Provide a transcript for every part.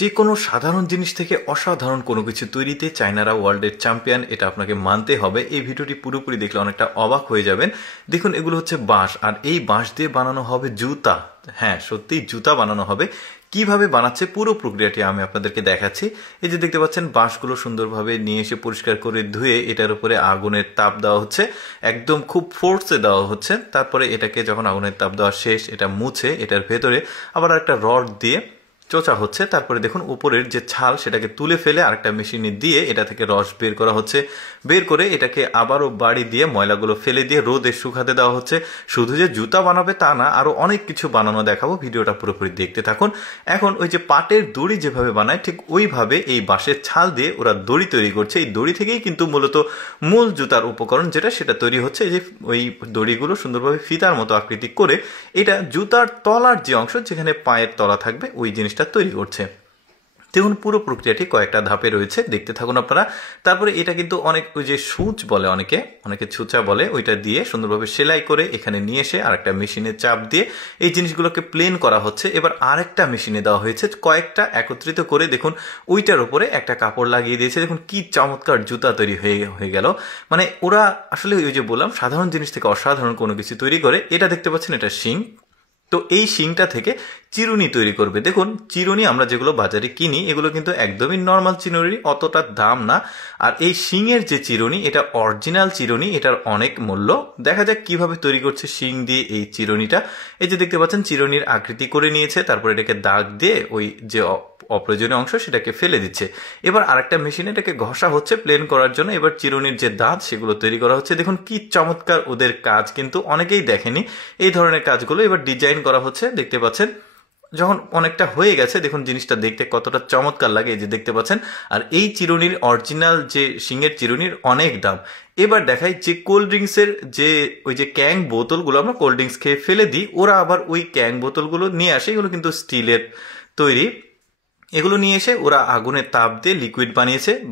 যে কোনো সাধারণ জিনিস থেকে অসাধারণ কোনো কিছু তৈরিতে চায়নারা ওয়ার্ল্ডের চ্যাম্পিয়ন, এটা আপনাকে মানতে হবে। এই ভিডিওটি পুরোপুরি দেখলে অনেকটা অবাক হয়ে যাবেন। দেখুন, এগুলো হচ্ছে বাঁশ, আর এই বাঁশ দিয়ে বানানো হবে জুতা। হ্যাঁ, সত্যিই জুতা বানানো হবে। কিভাবে বানাচ্ছে পুরো প্রক্রিয়াটি আমি আপনাদেরকে দেখাচ্ছি। এই যে দেখতে পাচ্ছেন, বাঁশগুলো সুন্দরভাবে নিয়ে এসে পরিষ্কার করে ধুয়ে এটার উপরে আগুনের তাপ দেওয়া হচ্ছে, একদম খুব ফোর্সে দেওয়া হচ্ছে। তারপরে এটাকে যখন আগুনের তাপ দেওয়া শেষ, এটা মুছে এটার ভেতরে আবার একটা রড দিয়ে চোচা হচ্ছে। তারপরে দেখুন, উপরের যে ছাল সেটাকে তুলে ফেলে আরেকটা মেশিনে দিয়ে এটা থেকে রস বের করা হচ্ছে। বের করে এটাকে আবারও বাড়ি দিয়ে ময়লাগুলো ফেলে দিয়ে রোদে শুকাতে দেওয়া হচ্ছে। শুধু যে জুতা বানাবে তা না, আরো অনেক কিছু বানানো দেখাবো, ভিডিওটা পুরোপুরি দেখতে থাকুন। এখন ওই যে পাটের দড়ি যেভাবে বানায়, ঠিক ওইভাবে এই বাঁশের ছাল দিয়ে ওরা দড়ি তৈরি করছে। এই দড়ি থেকেই কিন্তু মূলত মূল জুতার উপকরণ যেটা, সেটা তৈরি হচ্ছে। এই যে ওই দড়িগুলো সুন্দরভাবে ফিতার মতো আকৃতি করে এটা জুতার তলার যে অংশ, যেখানে পায়ের তলা থাকবে, ওই জিনিসটা তৈরি করছে। দেখুন, পুরো প্রক্রিয়াটি কয়েকটা ধাপে রয়েছে, দেখতে থাকুন আপনারা। তারপরে এটা কিন্তু অনেক ওই যে সূচ বলে, অনেকে ছুঁচা বলে, ওইটা দিয়ে সুন্দরভাবে সেলাই করে এখানে নিয়ে এসে আরেকটা মেশিনে চাপ দিয়ে এই জিনিসগুলোকে প্লেন করা হচ্ছে। এবার আরেকটা মেশিনে দেওয়া হয়েছে, কয়েকটা একত্রিত করে দেখুন ওইটার উপরে একটা কাপড় লাগিয়ে দিয়েছে। দেখুন কি চমৎকার জুতা তৈরি হয়ে গেল। মানে ওরা আসলে ওই যে বললাম, সাধারণ জিনিস থেকে অসাধারণ কোনো কিছু তৈরি করে। এটা দেখতে পাচ্ছেন, এটা শিং। তো এই শিংটা থেকে চিরুনি তৈরি করবে। দেখুন, চিরুনি আমরা যেগুলো বাজারে কিনি, এগুলো কিন্তু একদমই নর্মাল চিরুনি, অতটা দাম না। আর এই শিংয়ের যে চিরুনি, এটা অরিজিনাল চিরুনি, এটার অনেক মূল্য। দেখা যাক কিভাবে তৈরি করছে শিং দিয়ে এই চিরুনিটা। এই যে দেখতে পাচ্ছেন, চিরুনির আকৃতি করে নিয়েছে, তারপর এটাকে দাগ দিয়ে ওই যে অপ্রয়োজনীয় অংশ সেটাকে ফেলে দিচ্ছে। এবার আরেকটা মেশিনে এটাকে ঘষা হচ্ছে প্লেন করার জন্য। এবার চিরুনির যে দাঁত, সেগুলো তৈরি করা হচ্ছে। দেখুন কি চমৎকার ওদের কাজ, কিন্তু অনেকেই দেখেনি এই ধরনের কাজগুলো। এবার ডিজাইন করা হচ্ছে, দেখতে পাচ্ছেন। যখন অনেকটা হয়ে গেছে, দেখুন জিনিসটা দেখতে কতটা চমৎকার লাগে, এই যে দেখতে পাচ্ছেন। আর এই চিরুনির অরিজিনাল যে শিংয়ের চিরুনির অনেক দাম। এবার দেখাই যে কোল্ড ড্রিঙ্কসের যে ওই যে ক্যাং বোতলগুলো আমরা কোল্ড ড্রিঙ্কস খেয়ে ফেলে দিই, ওরা আবার ওই ক্যাং বোতলগুলো নিয়ে আসে। এগুলো কিন্তু স্টিলের তৈরি। এগুলো নিয়ে এসে ওরা আগুনের তাপ দিয়ে লিকুইড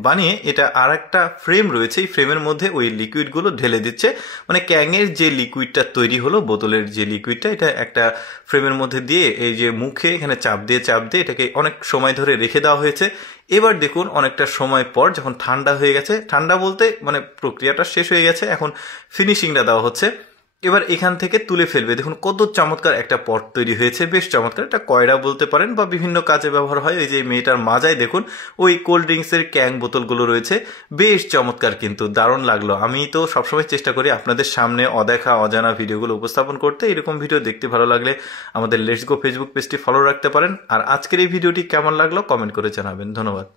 বানিয়ে এটা আর একটা ফ্রেম রয়েছে, এই ফ্রেমের মধ্যে ওই লিকুইডগুলো ঢেলে দিচ্ছে। মানে ক্যাংয়ের যে লিকুইডটা তৈরি হলো, বোতলের যে লিকুইডটা, এটা একটা ফ্রেমের মধ্যে দিয়ে এই যে মুখে এখানে চাপ দিয়ে এটাকে অনেক সময় ধরে রেখে দেওয়া হয়েছে। এবার দেখুন, অনেকটা সময় পর যখন ঠান্ডা হয়ে গেছে, ঠান্ডা বলতে মানে প্রক্রিয়াটা শেষ হয়ে গেছে, এখন ফিনিশিংটা দেওয়া হচ্ছে। এবার এখান থেকে তুলে ফেলবে। দেখুন কত চমৎকার একটা পট তৈরি হয়েছে, বেশ চমৎকার। এটা কয়রা বলতে পারেন বা বিভিন্ন কাজে ব্যবহার হয়। এই যে মেয়েটার মাজায় দেখুন ওই কোল্ড ড্রিঙ্কসের ক্যাং বোতলগুলো রয়েছে, বেশ চমৎকার, কিন্তু দারুণ লাগলো। আমি তো সবসময় চেষ্টা করি আপনাদের সামনে অদেখা অজানা ভিডিওগুলো উপস্থাপন করতে। এরকম ভিডিও দেখতে ভালো লাগলে আমাদের লেটস গো ফেসবুক পেজটি ফলো রাখতে পারেন। আর আজকের এই ভিডিওটি কেমন লাগলো কমেন্ট করে জানাবেন। ধন্যবাদ।